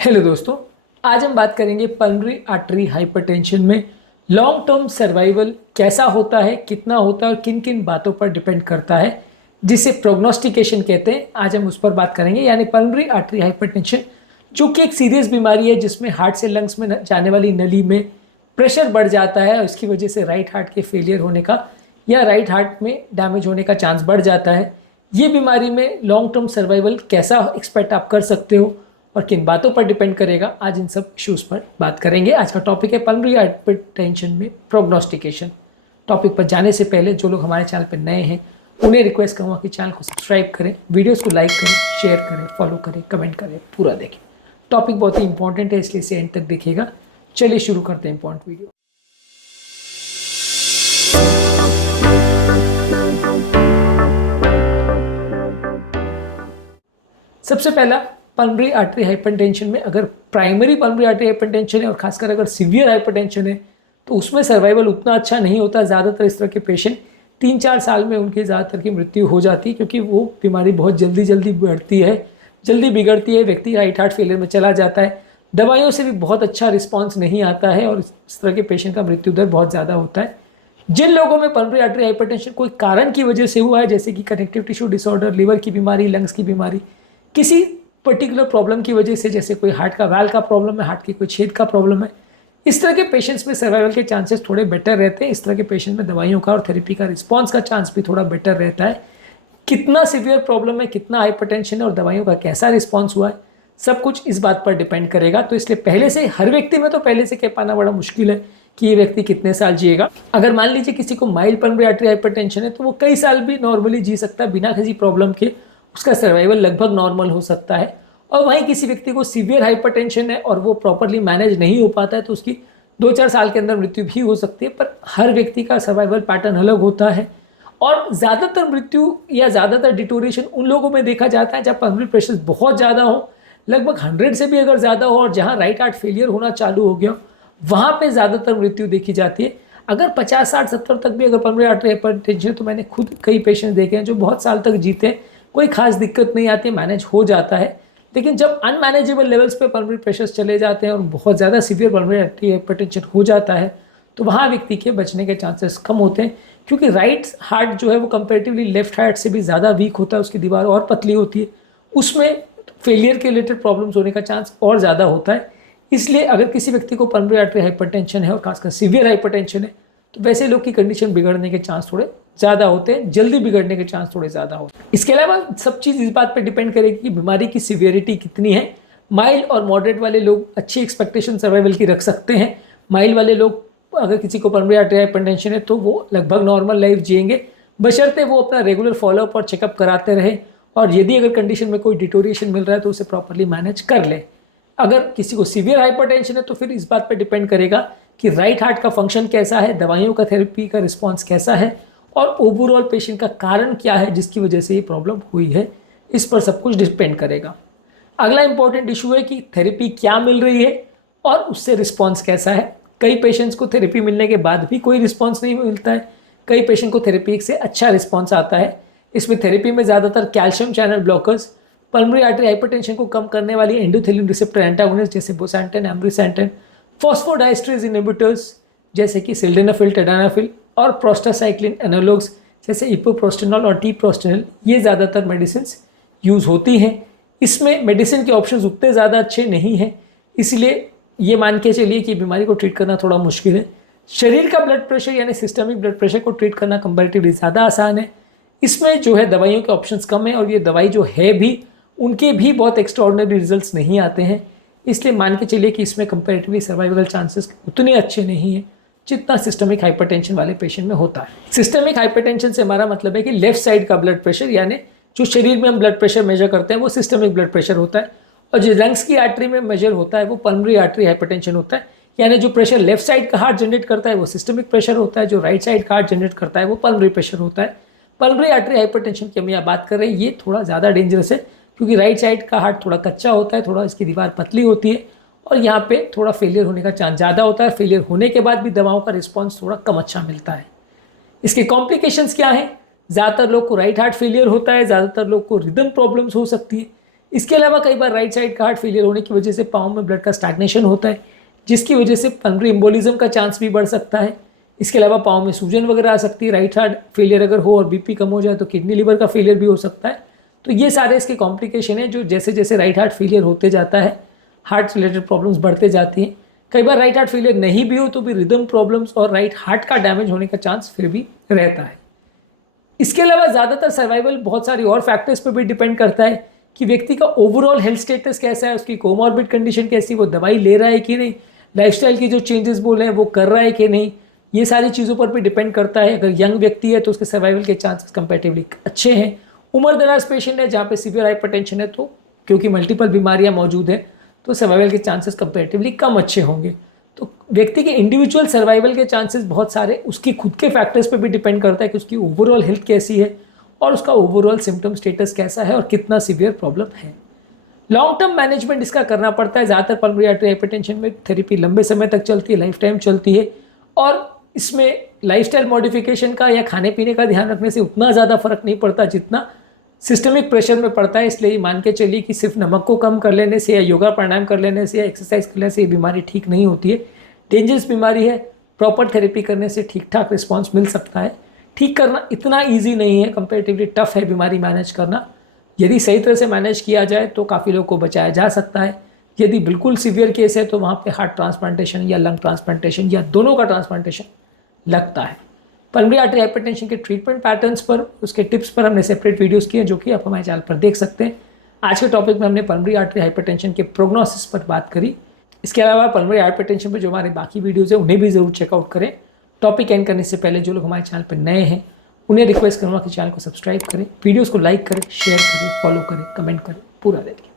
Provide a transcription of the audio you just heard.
Hello दोस्तों, आज हम बात करेंगे पल्मोनरी आर्टरी हाइपरटेंशन में लॉन्ग टर्म सर्वाइवल कैसा होता है, कितना होता है और किन किन बातों पर डिपेंड करता है, जिसे प्रोग्नोस्टिकेशन कहते हैं। आज हम उस पर बात करेंगे, यानी पल्मोनरी आर्टरी हाइपरटेंशन जो कि एक सीरियस बीमारी है जिसमें हार्ट से लंग्स में जाने वाली नली में प्रेशर बढ़ जाता है और इसकी वजह से राइट हार्ट के फेलियर होने का या राइट हार्ट में डैमेज होने का चांस बढ़ जाता है। ये बीमारी में लॉन्ग टर्म सर्वाइवल कैसा एक्सपेक्ट आप कर सकते हो और किन बातों पर डिपेंड करेगा, आज इन सब इश्यूज़ पर बात करेंगे। आज का टॉपिक है पल्मोनरी हाइपरटेंशन में प्रोग्नोस्टिकेशन। टॉपिक पर जाने से पहले जो लोग हमारे चैनल पर नए हैं उन्हें रिक्वेस्ट करूँगा कि चैनल को सब्सक्राइब करें, वीडियोस को लाइक करें, शेयर करें, फॉलो करें, कमेंट करें, पूरा देखें। टॉपिक बहुत ही इंपॉर्टेंट है, इसलिए इसे एंड तक देखिएगा। चलिए शुरू करते हैं इंपॉर्टेंट वीडियो। सबसे पहला, पल्मोनरी आर्टरी हाइपरटेंशन में अगर प्राइमरी पल्मोनरी आर्टरी हाइपरटेंशन है और खासकर अगर सीवियर हाइपरटेंशन है तो उसमें सर्वाइवल उतना अच्छा नहीं होता। ज़्यादातर इस तरह के पेशेंट 3-4 साल में उनकी ज़्यादातर की मृत्यु हो जाती है, क्योंकि वो बीमारी बहुत जल्दी बढ़ती है, जल्दी बिगड़ती है, व्यक्ति राइट हार्ट फेलियर में चला जाता है। दवाइयों से भी बहुत अच्छा रिस्पॉन्स नहीं आता है और इस तरह के पेशेंट का मृत्यु दर बहुत ज़्यादा होता है। जिन लोगों में पल्मोनरी आर्टरी हाइपरटेंशन कोई कारण की वजह से हुआ है, जैसे कि कनेक्टिव टिश्यू डिसऑर्डर, लिवर की बीमारी, लंग्स की बीमारी, किसी पर्टिकुलर प्रॉब्लम की वजह से, जैसे कोई हार्ट का वाल्व का प्रॉब्लम है, हार्ट की कोई छेद का प्रॉब्लम है, इस तरह के पेशेंट्स में सर्वाइवल के चांसेस थोड़े बेटर रहते हैं। इस तरह के पेशेंट में दवाइयों का और थेरेपी का रिस्पांस का चांस भी थोड़ा बेटर रहता है। कितना सीवियर प्रॉब्लम है, कितना हाइपरटेंशन है और दवाइयों का कैसा रिस्पॉन्स हुआ है, सब कुछ इस बात पर डिपेंड करेगा। तो इसलिए पहले से हर व्यक्ति में तो पहले से कह पाना बड़ा मुश्किल है कि ये व्यक्ति कितने साल जिएगा। अगर मान लीजिए किसी को माइल्ड पल्मोनरी आर्टरी हाइपरटेंशन है तो वो कई साल भी नॉर्मली जी सकता है बिना किसी प्रॉब्लम के, उसका सर्वाइवल लगभग नॉर्मल हो सकता है। और वहीं किसी व्यक्ति को सीवियर हाइपरटेंशन है और वो प्रॉपरली मैनेज नहीं हो पाता है तो उसकी 2-4 साल के अंदर मृत्यु भी हो सकती है। पर हर व्यक्ति का सर्वाइवल पैटर्न अलग होता है और ज़्यादातर मृत्यु या ज़्यादातर डिटोरेशन उन लोगों में देखा जाता है जब पल्मोनरी प्रेशर बहुत ज़्यादा हो, लगभग 100 से भी अगर ज़्यादा हो और जहाँ राइट हार्ट फेलियर होना चालू हो गया, वहाँ पे ज़्यादातर मृत्यु देखी जाती है। अगर 50, 60, 70 तक भी अगर पल्मोनरी आर्टरी हाइपरटेंशन, तो मैंने खुद कई पेशेंट देखे हैं जो बहुत साल तक जीते हैं, कोई खास दिक्कत नहीं आती है, मैनेज हो जाता है। लेकिन जब अनमैनेजेबल लेवल्स पे पल्मोनरी प्रेशर्स चले जाते हैं और बहुत ज़्यादा सीवियर पल्मोनरी आर्टरी हाइपरटेंशन हो जाता है तो वहाँ व्यक्ति के बचने के चांसेस कम होते हैं, क्योंकि राइट हार्ट जो है वो कंपेरेटिवली लेफ्ट हार्ट से भी ज़्यादा वीक होता है, उसकी दीवार और पतली होती है, उसमें फेलियर के रिलेटेड प्रॉब्लम्स होने का चांस और ज़्यादा होता है। इसलिए अगर किसी व्यक्ति को पल्मोनरी आर्टरी हाइपरटेंशन है और खासकर सीवियर हाइपरटेंशन है तो वैसे लोग की कंडीशन बिगड़ने के चांस थोड़े ज़्यादा होते हैं, जल्दी बिगड़ने के चांस थोड़े ज़्यादा होते हैं। इसके अलावा सब चीज़ इस बात पर डिपेंड करेगी कि बीमारी की सीवियरिटी कितनी है। माइल्ड और मॉडरेट वाले लोग अच्छी एक्सपेक्टेशन सर्वाइवल की रख सकते हैं। माइल्ड वाले लोग, अगर किसी को पल्मोनरी आर्टरी हाइपरटेंशन है तो वो लगभग नॉर्मल लाइफ जिएंगे, बशर्ते वो अपना रेगुलर फॉलोअप और चेकअप कराते रहे और यदि अगर कंडीशन में कोई डिटोरिएशन मिल रहा है तो उसे प्रॉपरली मैनेज कर ले। अगर किसी को सीवियर हाइपरटेंशन है तो फिर इस बात पर डिपेंड करेगा कि राइट हार्ट का फंक्शन कैसा है, दवाइयों का थेरेपी का रिस्पॉन्स कैसा है और ओवरऑल पेशेंट का कारण क्या है जिसकी वजह से ये प्रॉब्लम हुई है, इस पर सब कुछ डिपेंड करेगा। अगला इंपॉर्टेंट इशू है कि थेरेपी क्या मिल रही है और उससे रिस्पॉन्स कैसा है। कई पेशेंट्स को थेरेपी मिलने के बाद भी कोई रिस्पॉन्स नहीं मिलता है, कई पेशेंट को थेरेपी से अच्छा रिस्पॉन्स आता है। इसमें थेरेपी में ज़्यादातर calcium channel blockers, pulmonary artery hypertension को कम करने वाली एंडोथेलिन रिसेप्टर एंटागोनिस्ट जैसे बोसेंटन, एम्ब्रिसेंटन, फॉस्फोडाइस्ट्रेज इनहिबिटर्स जैसे कि सिल्डेनाफिल, टेडानाफिल और प्रोस्टासाइक्लिन एनालॉग्स जैसे इपोप्रोस्टेनॉल और टीप्रोस्टेनॉल, ये ज़्यादातर मेडिसिन यूज़ होती हैं। इसमें मेडिसिन के ऑप्शंस उतने ज़्यादा अच्छे नहीं हैं, इसलिए ये मान के चलिए कि बीमारी को ट्रीट करना थोड़ा मुश्किल है। शरीर का ब्लड प्रेशर यानी सिस्टमिक ब्लड प्रेशर को ट्रीट करना कंपैरेटिवली ज़्यादा आसान है। इसमें जो है दवाइयों के ऑप्शंस कम है और ये दवाई जो है भी उनके भी बहुत एक्स्ट्राऑर्डिनरी रिजल्ट्स नहीं आते हैं, इसलिए मान के चलिए कि इसमें कंपैरेटिवली सर्वाइवल चांसेस उतने अच्छे नहीं हैं जितना सिस्टमिक हाइपरटेंशन वाले पेशेंट में होता है। सिस्टमिक हाइपरटेंशन से हमारा मतलब है कि लेफ्ट साइड का ब्लड प्रेशर, यानी जो शरीर में हम ब्लड प्रेशर मेजर करते हैं वो सिस्टमिक ब्लड प्रेशर होता है और जो लंग्स की आर्टरी में मेजर होता है वो पल्मोनरी आर्टरी हाइपरटेंशन होता है। यानी जो प्रेशर लेफ्ट साइड का हार्ट जनरेट करता है वो सिस्टमिक प्रेशर होता है, जो राइट साइड का हार्ट जनरेट करता है वो पल्मोनरी प्रेशर होता है। पल्मोनरी आर्टरी हाइपरटेंशन की हम यहाँ बात कर रहे हैं, ये थोड़ा ज़्यादा डेंजरस है क्योंकि राइट साइड का हार्ट थोड़ा कच्चा होता है, थोड़ा इसकी दीवार पतली होती है और यहाँ पे थोड़ा फेलियर होने का चांस ज़्यादा होता है। फेलियर होने के बाद भी दवाओं का रिस्पॉन्स थोड़ा कम अच्छा मिलता है। इसके कॉम्प्लिकेशंस क्या हैं? ज़्यादातर लोग को राइट हार्ट फेलियर होता है, ज़्यादातर लोग को रिदम प्रॉब्लम्स हो सकती है। इसके अलावा कई बार राइट साइड का हार्ट फेलियर होने की वजह से पाँव में ब्लड का स्टैग्नेशन होता है, जिसकी वजह से पल्मोनरी एम्बोलिज्म का चांस भी बढ़ सकता है। इसके अलावा पाँव में सूजन वगैरह आ सकती है। राइट हार्ट फेलियर अगर हो और बीपी कम हो जाए तो किडनी लिवर का फेलियर भी हो सकता है। तो ये सारे इसके कॉम्प्लिकेशन हैं जो जैसे जैसे राइट हार्ट फेलियर होते जाता है हार्ट रिलेटेड प्रॉब्लम्स बढ़ते जाती हैं। कई बार राइट हार्ट फेलियर नहीं भी हो तो भी रिदम प्रॉब्लम्स और राइट हार्ट का डैमेज होने का चांस फिर भी रहता है। इसके अलावा ज़्यादातर सर्वाइवल बहुत सारी और फैक्टर्स पर भी डिपेंड करता है कि व्यक्ति का ओवरऑल हेल्थ स्टेटस कैसा है, उसकी कोमॉर्बिड कंडीशन कैसी, वो दवाई ले रहा है कि नहीं, लाइफस्टाइल की जो चेंजेस बोले हैं वो कर रहा है कि नहीं, ये सारी चीज़ों पर भी डिपेंड करता है। अगर यंग व्यक्ति है तो उसके सर्वाइवल के चांसेस कंपैरेटिवली अच्छे हैं। उम्र दराज पेशेंट है जहाँ पे सीवियर हाइपरटेंशन है तो क्योंकि मल्टीपल बीमारियाँ मौजूद हैं तो सर्वाइवल के चांसेस कंपैरेटिवली कम अच्छे होंगे। तो व्यक्ति के इंडिविजुअल सर्वाइवल के चांसेस बहुत सारे उसकी खुद के फैक्टर्स पे भी डिपेंड करता है कि उसकी ओवरऑल हेल्थ कैसी है और उसका ओवरऑल सिम्टम स्टेटस कैसा है और कितना सीवियर प्रॉब्लम है। लॉन्ग टर्म मैनेजमेंट इसका करना पड़ता है। ज़्यादातर पल्मोनरी आर्टरी हाइपरटेंशन में थेरेपी लंबे समय तक चलती है, लाइफ टाइम चलती है और इसमें लाइफस्टाइल मॉडिफिकेशन का या खाने पीने का ध्यान रखने से उतना ज़्यादा फर्क नहीं पड़ता जितना सिस्टमिक प्रेशर में पड़ता है। इसलिए मान के चलिए कि सिर्फ नमक को कम कर लेने से या योगा प्राणायाम कर लेने से या एक्सरसाइज करने से ये बीमारी ठीक नहीं होती है। डेंजरस बीमारी है, प्रॉपर थेरेपी करने से ठीक ठाक रिस्पॉन्स मिल सकता है। ठीक करना इतना ईजी नहीं है, कंपेरेटिवली टफ है बीमारी मैनेज करना। यदि सही तरह से मैनेज किया जाए तो काफ़ी लोगों को बचाया जा सकता है। यदि बिल्कुल सीवियर केस है तो वहाँ पे हार्ट ट्रांसप्लांटेशन या लंग ट्रांसप्लांटेशन या दोनों का ट्रांसप्लांटेशन लगता है। पल्मोनरी आर्टरी हाइपरटेंशन के ट्रीटमेंट पैटर्न्स पर, उसके टिप्स पर हमने सेपरेट वीडियोस किए हैं जो कि आप हमारे चैनल पर देख सकते हैं। आज के टॉपिक में हमने पल्मोनरी आर्टरी हाइपरटेंशन के प्रोग्नोसिस पर बात करी। इसके अलावा पल्मोनरी हाइपरटेंशन पर जो हमारे बाकी वीडियोज़ हैं उन्हें भी ज़रूर चेकआउट करें। टॉपिक एंड करने से पहले जो लोग हमारे चैनल पर नए हैं उन्हें रिक्वेस्ट करूँगा कि चैनल को सब्सक्राइब करें, वीडियोज़ को लाइक करें, शेयर करें, फॉलो करें, कमेंट करें, पूरा देखिए।